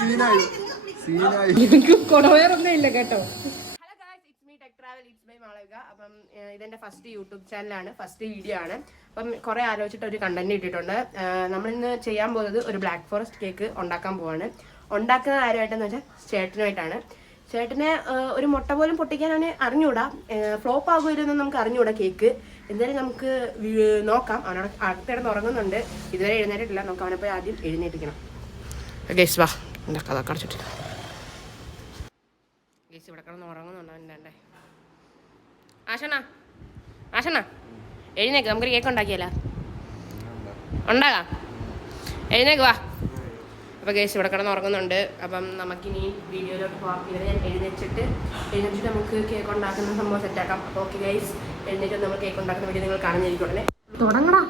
സീനായി. സീനായി. എനിക്ക് കുടവേറൊന്നും ഇല്ല കേട്ടോ. അപ്പം ഇതെന്റെ ഫസ്റ്റ് യൂട്യൂബ് ചാനലാണ് ഫസ്റ്റ് വീഡിയോ ആണ്. അപ്പം കുറെ ആലോചിച്ചിട്ട് ഒരു കണ്ടന്റ് ഇട്ടിട്ടുണ്ട്. നമ്മൾ നമ്മളിന്ന് ചെയ്യാൻ പോകുന്നത് ഒരു ബ്ലാക്ക് ഫോറസ്റ്റ് കേക്ക് ഉണ്ടാക്കാൻ പോവാണ്. ഉണ്ടാക്കുന്ന ആരുമായിട്ടെന്ന് വെച്ചാൽ ചേട്ടനുമായിട്ടാണ്. ചേട്ടനെ ഒരു മുട്ട പോലും പൊട്ടിക്കാൻ അവനെ അറിഞ്ഞൂടാ. ഫ്ലോപ്പ് ആകുമല്ലോ നമുക്ക് അറിഞ്ഞൂടാ കേക്ക് എന്തായാലും നമുക്ക് നോക്കാം. അവനോട് അകത്തിടന്ന് ഉറങ്ങുന്നുണ്ട്. ഇതുവരെ എഴുന്നേറ്റിട്ടില്ല. നമുക്ക് അവനെ പോയി ആദ്യം എഴുന്നേറ്റിക്കണം. ഓക്കെ വാ. എന്താ കഥ കടച്ചിട്ടില്ല ഗീസ് ഇവിടെ കിടന്ന് ഉറങ്ങുന്നുണ്ടോ എന്റെ. ആശണ ആശണ എഴുന്നേക്ക് നമുക്കൊരു കേക്ക് ഉണ്ടാക്കിയല്ല. ഉണ്ടാകാം എഴുന്നേക്ക് വാ. അപ്പോൾ ഗേസ് ഇവിടെ കിടന്ന് ഉറങ്ങുന്നുണ്ട്. അപ്പം നമുക്കിനി വീഡിയോയിലോട്ട് പോകാം ഇവരെ ഞാൻ എഴുന്നേച്ചിട്ട് എഴുന്നേച്ചിട്ട് നമുക്ക് കേക്ക് ഉണ്ടാക്കുന്ന സംഭവം സെറ്റാക്കാം അപ്പോൾ ഓക്കെ ഗൈസ് എഴുന്നേറ്റ് നമ്മൾ കേക്ക് ഉണ്ടാക്കുന്ന വീഡിയോ നിങ്ങൾ കാണുന്നിരിക്കും ഉടനെ തുടങ്ങടാ.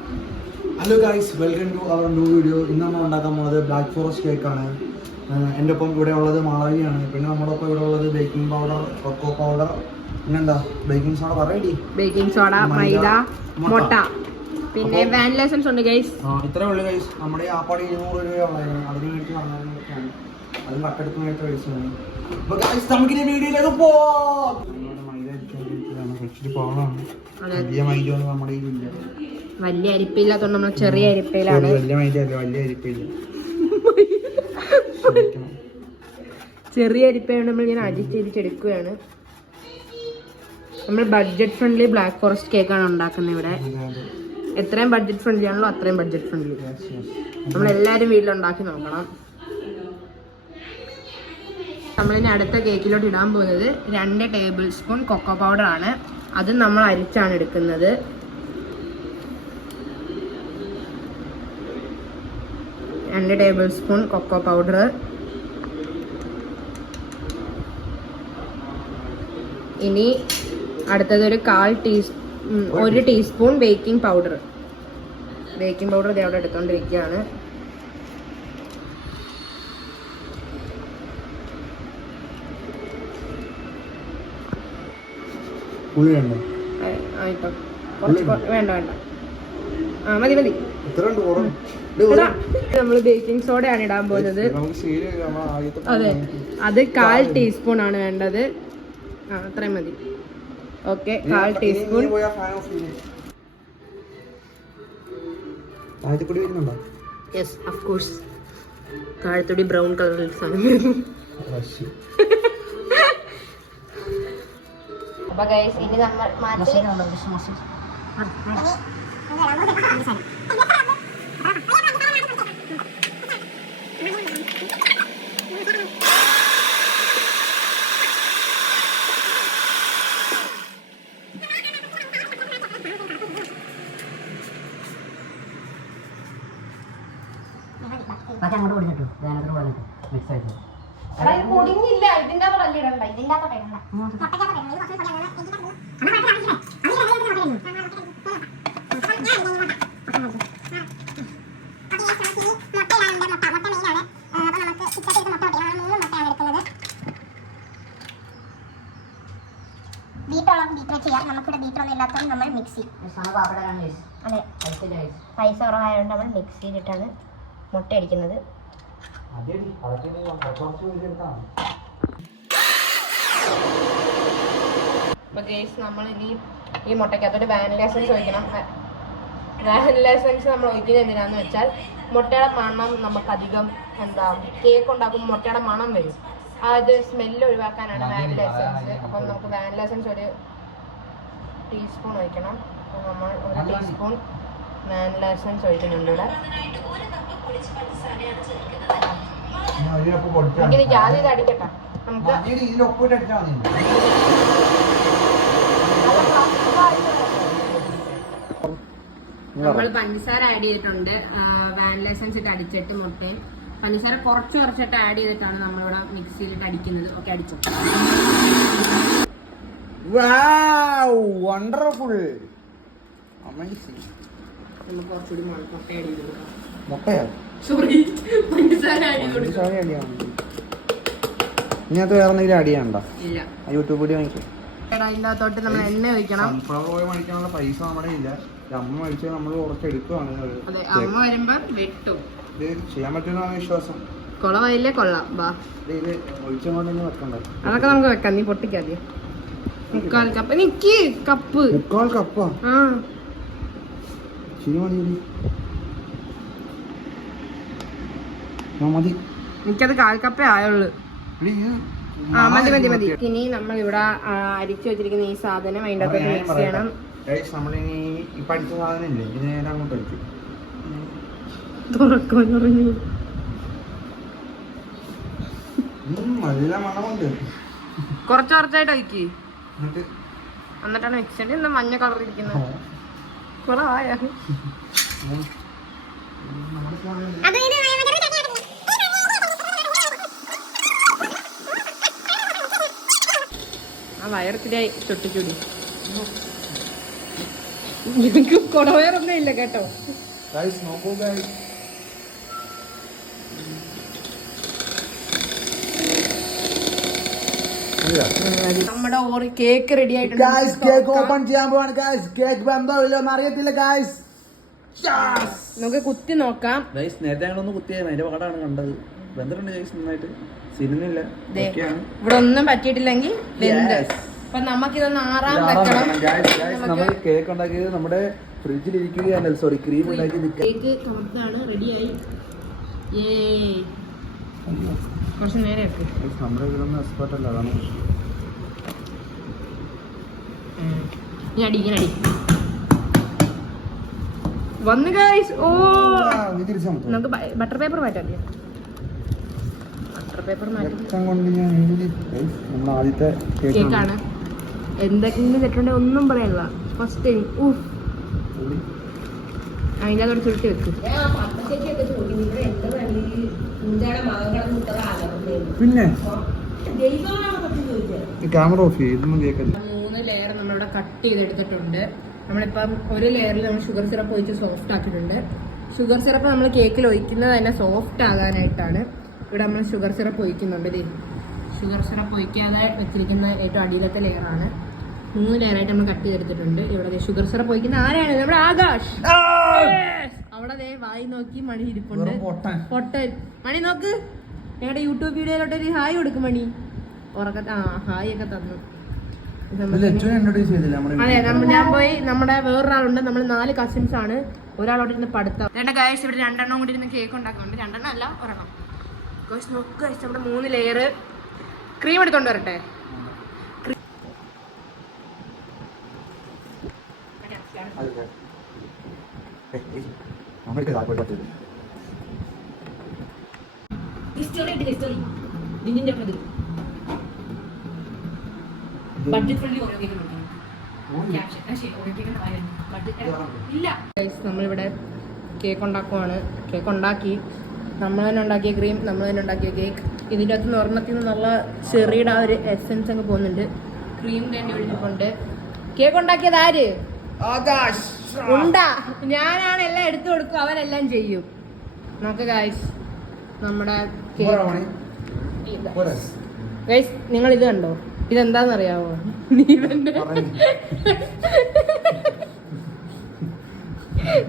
Hello guys welcome to our new video ഇന്ന് നമ്മൾ ഉണ്ടാക്കാൻ പോകുന്നത് ബ്ലാക്ക് ഫോറസ്റ്റ് കേക്കാണ് എന്റെ ഒപ്പം ഇവിടെ ഉള്ളത് മാളവിയാണ്. പിന്നെ നമ്മുടെ ഒപ്പം ഇവിടെ ഉള്ളത് ബേക്കിംഗ് പൗഡർ കൊക്കോ പൗഡർ പിന്നെന്താ? ബേക്കിംഗ് സോഡ പറയടി. ബേക്കിംഗ് സോഡ മൈദ, മുട്ട. പിന്നെ വാൻ ലൈസൻസ് ഉണ്ട് ഗൈസ് ആ ഇത്രേ ഉള്ളൂ ഗൈസ് നമ്മുടെ ആപ്പാടി ഇരുന്നൂറ് രൂപയാണ് അതിന് വേണ്ടി പറഞ്ഞാൽ അത് കട്ടെടുത്ത് നേരത്തെ മേടിച്ചതാണ് അപ്പോൾ ഗൈസ് നമുക്കിനി വീഡിയോയിലേക്ക് പോവാം. വലിയ മൈദ ഒന്നും നമ്മുടെ കയ്യിലില്ല വലിയ അരിപ്പില്ലാത്തോണ്ട് നമ്മൾ ചെറിയ അരിപ്പയിലാണ്. വലിയ മൈദ അല്ല വലിയ അരിപ്പില്ല ക്ഷമിക്കണം. ചെറിയ അരിപ്പയാണ് നമ്മൾ ഞാൻ അഡ്ജസ്റ്റ് ചെയ്തിട്ടെടുക്കുകയാണ് നമ്മൾ ബഡ്ജറ്റ് ഫ്രണ്ട്ലി ബ്ലാക്ക് ഫോറസ്റ്റ് കേക്കാണ് ഉണ്ടാക്കുന്നത് ഇവിടെ. എത്രയും ബഡ്ജറ്റ് ഫ്രണ്ട്ലി ആണല്ലോ അത്രയും ബഡ്ജറ്റ് ഫ്രണ്ട്ലി. നമ്മൾ എല്ലാവരും വീട്ടിലുണ്ടാക്കി നോക്കണം. നമ്മളിനി അടുത്ത കേക്കിലോട്ട് ഇടാൻ പോകുന്നത് രണ്ട് ടേബിൾ സ്പൂൺ കൊക്കോ പൗഡർ ആണ്. അത് നമ്മൾ അരിച്ചാണ് എടുക്കുന്നത്. രണ്ട് ടേബിൾ സ്പൂൺ കൊക്കോ പൗഡർ. ഇനി അടുത്തത് ഒരു കാൽ ടീസ് ഉം, ഒരു teaspoon baking powder. Baking powder ഇതേ അവിടെ എടുത്തോണ്ടിരിക്കുകയാണ്. വേണ്ട വേണ്ട. ആ മതി മതി. നമ്മൾ ബേക്കിംഗ് സോഡയാണ് ഇടാൻ പോകുന്നത് അതെ. അത് കാൽ ടീസ്പൂൺ ആണ് വേണ്ടത്. ആ അത്രയും മതി. ഓക്കെ കാൽ ടീസ്പൂൺ. കൂടി വരുന്നുണ്ടോ? യെസ് ഓഫ് കോഴ്സ് താഴത്തൊടി ബ്രൗൺ കളറിൽ സാധനം അപ്പൊ ഗൈസ് ഇനി നമ്മൾ മാറ്റി ബാക്കി അങ്ങോട്ട് കൊടുത്തിട്ടു വേനത്തിൽ കൊടുത്തിട്ട് മിക്സ് ആയിട്ട് എടാ ഇത് പൊടിഞ്ഞില്ല ഇതിന്റെ അകത്തല്ല ഇടണ്ട ഇതിന്റെ അകത്തോട്ട് ഇടണ്ട ബീറ്റോളം ബീറ്റ് ചെയ്യാം നമുക്കിവിടെ ബീറ്ററൊന്നും ഇല്ലാത്തതുകൊണ്ട് നമ്മൾ മിക്സി അതെ. പൈസ കുറവായതുകൊണ്ട് നമ്മൾ മിക്സിയിലിട്ടാണ് മുട്ട അടിക്കുന്നത് അപ്പൊ ഗൈസ് നമ്മൾ ഇനി ഈ മുട്ടയ്ക്കകത്തോട്ട് വാനില എസൻസ് ഒഴിക്കണം. വാനില എസൻസ് നമ്മൾ ഒഴിക്കുന്നത് എന്തിനാന്ന് വെച്ചാൽ മുട്ടയുടെ മണം നമുക്കധികം എന്താ കേക്ക് ഉണ്ടാക്കുമ്പോൾ മുട്ടയുടെ മണം വരും. അത് സ്മെല്ല് ഒഴിവാക്കാനാണ് വാനില എസൻസ് അപ്പം നമുക്ക് വാനില എസൻസ് ഒരു ടീസ്പൂൺ ഒഴിക്കണം. നമ്മൾ ഒരു ടീസ്പൂൺ വാനില എസൻസ് ഒഴിക്കുന്നുണ്ട് ഇവിടെ. നമുക്കിനി ജാതി ഇത് അടിക്കട്ടെ നമുക്ക് നമ്മൾ പഞ്ചസാര ആഡ് ചെയ്തിട്ടുണ്ട്. വാനില എസൻസ് ഇട്ട് അടിച്ചിട്ട് മുട്ടയും. പഞ്ചസാര കുറച്ച് കുറച്ചിട്ട് ആഡ് ചെയ്തിട്ടാണ് നമ്മളിവിടെ മിക്സിയിലിട്ട് അടിക്കുന്നത്. ഒക്കെ അടിച്ചു. വണ്ടർഫുൾ നമുക്ക് കുറച്ചുകൂടി മുട്ട ആഡ് ചെയ്ത് കൊടുക്കാം. മുട്ടയോ? സോറി പഞ്ചസാര ആഡ് ചെയ്ത് കൊടുക്കാം. പഞ്ചസാര ഇനി അത് വേറെ എന്തെങ്കിലും അടി ചെയ്യണ്ട ഇല്ല. യൂട്യൂബ് വീഡിയോ വാങ്ങിക്കും. ഇതിന്റെ നമ്മൾ എണ്ണ ഒഴിക്കണം. സൺഫ്ലവർ ഓയിൽ മേടിക്കാനുള്ള പൈസ നമ്മുടെ ഇല്ല അമ്മ മേടിച്ചത് നമ്മൾ ഉറച്ചെടുക്കുവാണ് അതെ അമ്മ വരുമ്പോ വെട്ടും. ഇത് ചെയ്യാൻ പറ്റുന്ന വിശ്വാസം. കൊളവായില്ലേ കൊള്ളാം. വാ. ഇത് വെക്കണ്ട. അതൊക്കെ നമുക്ക് വെക്കാം. നീ പൊട്ടിക്കാതെ മുക്കാൽ കപ്പ്. നിക്ക് കപ്പ്. മുക്കാൽ കപ്പാ? ആ. ശരി മതി മതി. ആ, മതി. എനിക്കത് കാൽ കപ്പേ ആയുള്ളൂ. ആ മതി മതി മതി. ഇനി നമ്മൾ ഇവിടെ അരിച്ചു വെച്ചിരിക്കുന്ന ഈ സാധനം അതിന്റെ അകത്ത് മിക്സ് ചെയ്യണം. നമ്മളിനി ഈ പഠിച്ച സാധനം ഇല്ലേ ഇത് നേരെ അങ്ങോട്ട് വെച്ചു തുറക്കാൻ പറഞ്ഞു. നല്ല മണമുണ്ട്. കുറച്ച് കുറച്ചായിട്ട് ഒഴിക്ക് എന്നിട്ട്? എന്നിട്ടാണ് മിക്സ് ചെയ്യേണ്ടത് ഇന്ന് മഞ്ഞ കളർ ഇരിക്കുന്നത്. കുറെ ആയ ഉം. നമ്മുടെ സാധനം ആ വയറത്തിലായി ചൊട്ടിച്ചൂടി എനിക്ക് കുടവയറൊന്നും ഇല്ല കേട്ടോ? നമ്മുടെ ഓറി കേക്ക് റെഡി ആയിട്ടുണ്ട്. കേക്ക് ഓപ്പൺ ചെയ്യാൻ പോവാണ് guys. കേക്ക് ബന്ധോ ഇല്ലോ എന്ന് അറിയത്തില്ല guys. നമുക്ക് കുത്തി നോക്കാം. ഗൈസ് നേരത്തെ ഞങ്ങളൊന്ന് കുത്തിയായിരുന്നു. അതിന്റെ പാടാണ് കണ്ടത്. നന്നായിട്ട്. സിനിമയില്ല. ഇവിടെ ഒന്നും പറ്റിയിട്ടില്ലെങ്കിൽ. അപ്പൊ നമുക്കിതൊന്ന് ആറാം വെക്കണം. നമ്മൾ കേക്ക് ഉണ്ടാക്കിയത് നമ്മുടെ ഫ്രിഡ്ജിൽ ഇരിക്കുകയാണ്. സോറി ക്രീം ഉണ്ടാക്കി കേക്ക് കമർത്താണ് റെഡിയായി കുറച്ച് നേരെ നമ്മുടെ ഇതിലൊന്നും എക്സ്പെർട്ട് അല്ല അതാണ് ഞാൻ അടി ഇങ്ങനെ അടി. വന്ന് ഗൈസ് ഓ. നമുക്ക് ബട്ടർ പേപ്പർ മാറ്റാം പേപ്പർ മാറ്റി. കൊണ്ട് ഞാൻ എഴുതി. Guys, നമ്മുടെ ആദ്യത്തെ കേക്ക് കേക്കാണ്. എന്തെങ്കിലും തെറ്റുണ്ടെങ്കിൽ ഒന്നും പറയാനില്ല ഫസ്റ്റ് ടൈം ഊഫ് അതിന്റെ അതോടെ ചുരുട്ടി വെക്ക്. പിന്നെ? ക്യാമറ ഓഫ് ചെയ്യും ഇതൊന്നും കേൾക്കരുത് മൂന്ന് ലെയർ നമ്മളിവിടെ കട്ട് ചെയ്തെടുത്തിട്ടുണ്ട്. നമ്മളിപ്പം ഒരു ലെയറിൽ നമ്മൾ ഷുഗർ സിറപ്പ് ഒഴിച്ച് സോഫ്റ്റ് ആക്കിയിട്ടുണ്ട്. ഷുഗർ സിറപ്പ് നമ്മൾ കേക്കിൽ ഒഴിക്കുന്നത് തന്നെ സോഫ്റ്റ് ആകാനായിട്ടാണ്. ഇവിടെ നമ്മൾ ഷുഗർ സിറപ്പ് ഒഴിക്കുന്നുണ്ട് ദേ ഷുഗർ സിറപ്പ് ഒഴിക്കാതെ വെച്ചിരിക്കുന്ന ഏറ്റവും അടിയിലത്തെ ലെയറാണ് മൂന്ന് ലെയറായിട്ട് നമ്മൾ കട്ട് ചെയ്തെടുത്തിട്ടുണ്ട്. ഇവിടെ ഷുഗർ സിറപ്പ് ഒഴിക്കുന്ന ആരാണ്? നമ്മുടെ ആകാശ്! അവിടെ ദേ വായി നോക്കി മണി ഇരിപ്പുണ്ട്. പൊട്ടൻ. മണി നോക്ക്. ഞങ്ങളുടെ യൂട്യൂബ് വീഡിയോയിലോട്ട് ഒരു ഹായ് കൊടുക്കും മണി. ഉറക്ക ആ ഹായ് ഒക്കെ തന്നു. ഇത് ഇൻട്രൊഡ്യൂസ് ചെയ്തില്ല നമ്മുടെ അതെ ഞാൻ പോയി നമ്മുടെ വേറൊരാളുണ്ട്. നമ്മൾ നാല് കസിൻസ് ആണ്. ഒരാളോട് ഇരുന്ന് പഠിത്തം. രണ്ട് കാഴ്ച ഇവിടെ രണ്ടെണ്ണം കൂടി ഇരുന്ന് കേക്ക് ഉണ്ടാക്കുന്നുണ്ട് രണ്ടെണ്ണം അല്ല ഒരെണ്ണം. ഗൈസ് നോക്ക് ഗൈസ് നമ്മുടെ മൂന്ന് ലെയർ ക്രീം എടുത്തോണ്ട് വരട്ടെ. നമ്മളിവിടെ കേക്ക് ഉണ്ടാക്കുവാണ്. കേക്ക് ഉണ്ടാക്കി. നമ്മൾ തന്നെ ഉണ്ടാക്കിയ ക്രീം നമ്മൾ തന്നെ ഉണ്ടാക്കിയ കേക്ക് ഇതിന്റെ അകത്ത് ഒരെണ്ണത്തിൽ നിന്ന് നല്ല ചെറിയുടെ ആ ഒരു എസെൻസ് അങ്ങ് പോകുന്നുണ്ട്. ക്രീം തന്നെ ഒഴിഞ്ഞിട്ടുണ്ട്. കേക്ക് ഉണ്ടാക്കിയത് ആര്? ആകാശ്. ഉണ്ടാ. ഞാനാണ് എല്ലാം എടുത്തു കൊടുക്കും അവനെല്ലാം ചെയ്യും. നമുക്ക് ഗൈസ് നമ്മുടെ ഗൈസ് നിങ്ങൾ ഇത് കണ്ടോ? ഇതെന്താന്നറിയാവോ? നീവന്റെ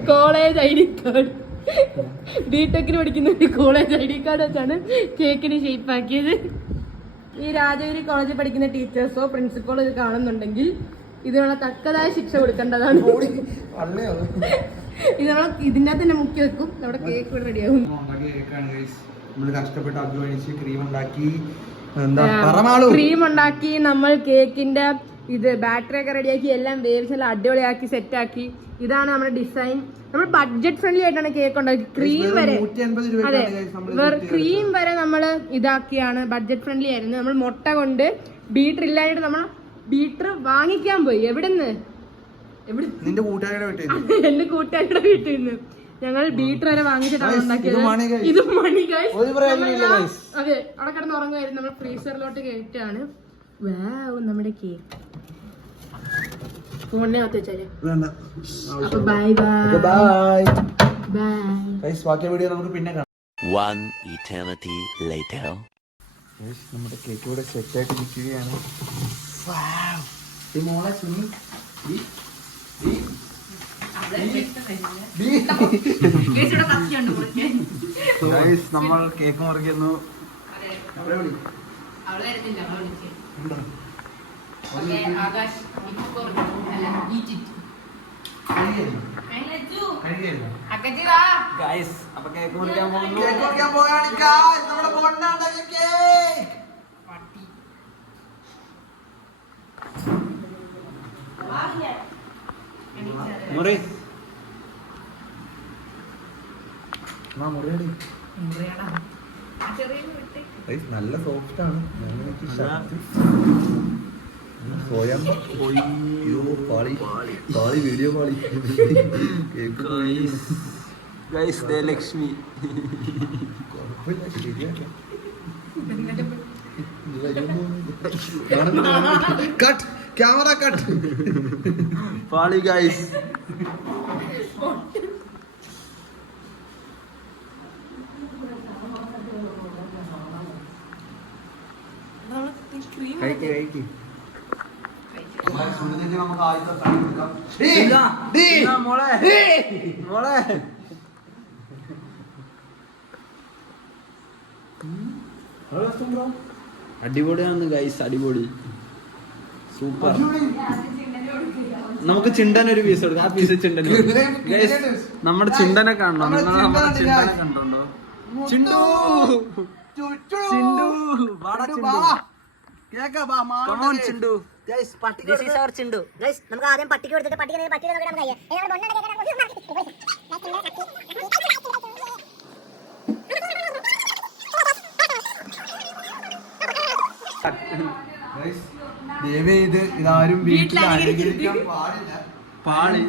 കോളേജ് ഐ ഡി കാർഡ്. ബിടെക്കിന് പഠിക്കുന്ന ഒരു കോളേജ് ഐ ഡി കാർഡ് വെച്ചാണ് കേക്കിന് ഷേപ്പ് ആക്കിയത്. ഈ രാജഗിരി കോളേജിൽ പഠിക്കുന്ന ടീച്ചേഴ്സോ പ്രിൻസിപ്പളോ ഇത് കാണുന്നുണ്ടെങ്കിൽ ഇതിനുള്ള തക്കതായ ശിക്ഷ കൊടുക്കേണ്ടതാണ്. ഇതിനുള്ള ഇതിന്റെ തന്നെ മുക്കി വെക്കും. നമ്മുടെ കേക്ക് ഇവിടെ റെഡിയാവും കഷ്ടപ്പെട്ട് അധ്വാനിച്ച് ക്രീം ഉണ്ടാക്കി. ക്രീം ഉണ്ടാക്കി നമ്മൾ കേക്കിന്റെ ഇത് ബാറ്ററി ഒക്കെ റെഡിയാക്കി എല്ലാം വേവിച്ചെല്ലാം അടിപൊളിയാക്കി സെറ്റാക്കി ഇതാണ് നമ്മുടെ ഡിസൈൻ നമ്മൾ ബഡ്ജറ്റ് ഫ്രണ്ട്ലി ആയിട്ടാണ് കേക്ക് ഉണ്ടാക്കി ക്രീം വരെ. അതെ. ക്രീം വരെ നമ്മൾ ഇതാക്കിയാണ്. ബഡ്ജറ്റ് ഫ്രണ്ട്ലി ആയിരുന്നു. നമ്മൾ മുട്ട കൊണ്ട് ബീറ്റർ ഇല്ലായിട്ട് നമ്മൾ ബീറ്റർ വാങ്ങിക്കാൻ പോയി. എവിടുന്ന്? എവിടെ നിന്റെ കൂട്ടുകാരുടെ വീട്ടിൽ എന്റെ കൂട്ടുകാരുടെ വീട്ടിൽ നിന്ന്. ഞങ്ങൾ ബീറ്റർ വരെ വാങ്ങിച്ചിട്ടാണ് ഉണ്ടാക്കിയത്. ഇത് മണി അതെ അവിടെ കിടന്ന് ഉറങ്ങുമായിരുന്നു. നമ്മൾ ഫ്രീസറിലോട്ട് കയറ്റാണ് വാവ് നമ്മുടെ കേക്ക് ഫോണിനെ കത്ത് വെച്ചാൽ വേണ്ട അപ്പൊ bye bye bye bye guys ബാക്കി വീഡിയോ നമുക്ക് പിന്നെ കാണാം. One eternity later. Guys, നമ്മുടെ കേക്ക് ഇവിടെ സെറ്റ് ആയിട്ട് നിൽക്കുകയാണ്. മോളെ സുനി. നമ്മൾ കേക്ക് മുറിക്കുന്നു. അവൾ ഓക്കെ ആകാശ് വാ. ഗൈസ് അപ്പൊ കേക്ക് മുറിക്കാൻ പോകുന്നു. കേക്ക് മുറിക്കാൻ പോകാണ് ഗൈസ് നമ്മുടെ പൊണ്ണുണ്ടാക്കിയ കേക്ക് മുറി. ആ മുറിയടി ഗൈസ് നല്ല സോഫ്റ്റ് ആണ്. സോയമ്പ അയ്യോ പാളി. പാളി വീഡിയോ പാളി. കേക്ക് പാളി guys Lakshmi. Cut camera cut പാളി ഗൈസ് കഴിക്ക് കഴിക്ക്. നമുക്ക് ആദ്യത്തെ മോളെ. മോളെ. അടിപൊളിയാണ് ഗൈസ് അടിപൊളി. സൂപ്പർ നമുക്ക് ചിണ്ടൻ ഒരു പീസ് കൊടുക്കാം. ആ പീസ് ചിണ്ടൻ ഗൈസ് നമ്മുടെ ചിണ്ടനെ കാണണം? നിങ്ങൾ നമ്മുടെ ചിണ്ടനെ കണ്ടോണ്ടോ? ചിണ്ടു. ചിണ്ടു. വാടാ ചിണ്ടു. ചിണ്ടു. നമുക്ക് ആദ്യം പട്ടിക്ക് കൊടുത്തിട്ട് പട്ടിക്ക് പട്ടിക്ക് നോക്കി നമുക്ക് കഴിയാം ദയവേ ഇത് ഇതാരും വീട്ടിൽ അനുകരിക്കാൻ പാടില്ല പാളി.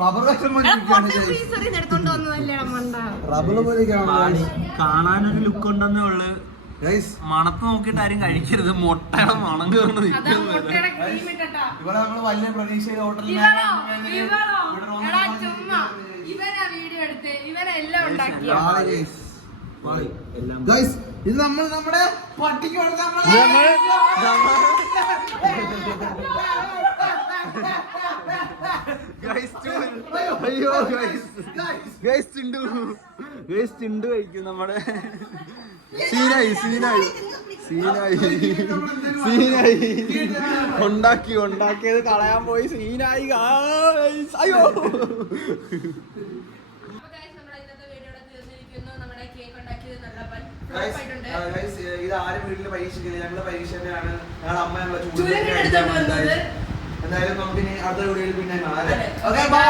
റബ്ബർ കഷ്ണം പോലെ ഇരിക്കുകയാണ് guys. ഫ്രീസറിൽ എടുത്തോണ്ട് വന്നതല്ലേ മണ്ട റബ്ബർ പോലെ കാണാനൊരു ലുക്ക് ഉണ്ടെന്നേ ഉള്ളു. മണത്ത് നോക്കിയിട്ട് ആരും കഴിക്കരുത്. മുട്ടയുടെ മണം കയറുന്നത് ഇവിടെ നമ്മൾ വലിയ പ്രതീക്ഷയിൽ ഹോട്ടലിൽ ഇത് നമ്മൾ നമ്മുടെ പട്ടിക്ക് അയ്യോ ഗൈസ് ചിണ്ടു ഗൈസ് ചിണ്ടു കഴിക്കും നമ്മുടെ സീനായി സീനായി. സീനായി. സീനായി. ഉണ്ടാക്കി ഉണ്ടാക്കിയത് കളയാൻ പോയി. സീനായി. അയ്യോ. ഇത് ആരും വീട്ടിൽ പരീക്ഷിക്കില്ല. ഞങ്ങളുടെ പരീക്ഷ തന്നെയാണ് ഞങ്ങളുടെ അമ്മ ഞങ്ങളെ ചൂട് എന്തായാലും നമുക്ക് ഇനി അടുത്ത വീഡിയോയിൽ പിന്നെ കാണാം. Okay bye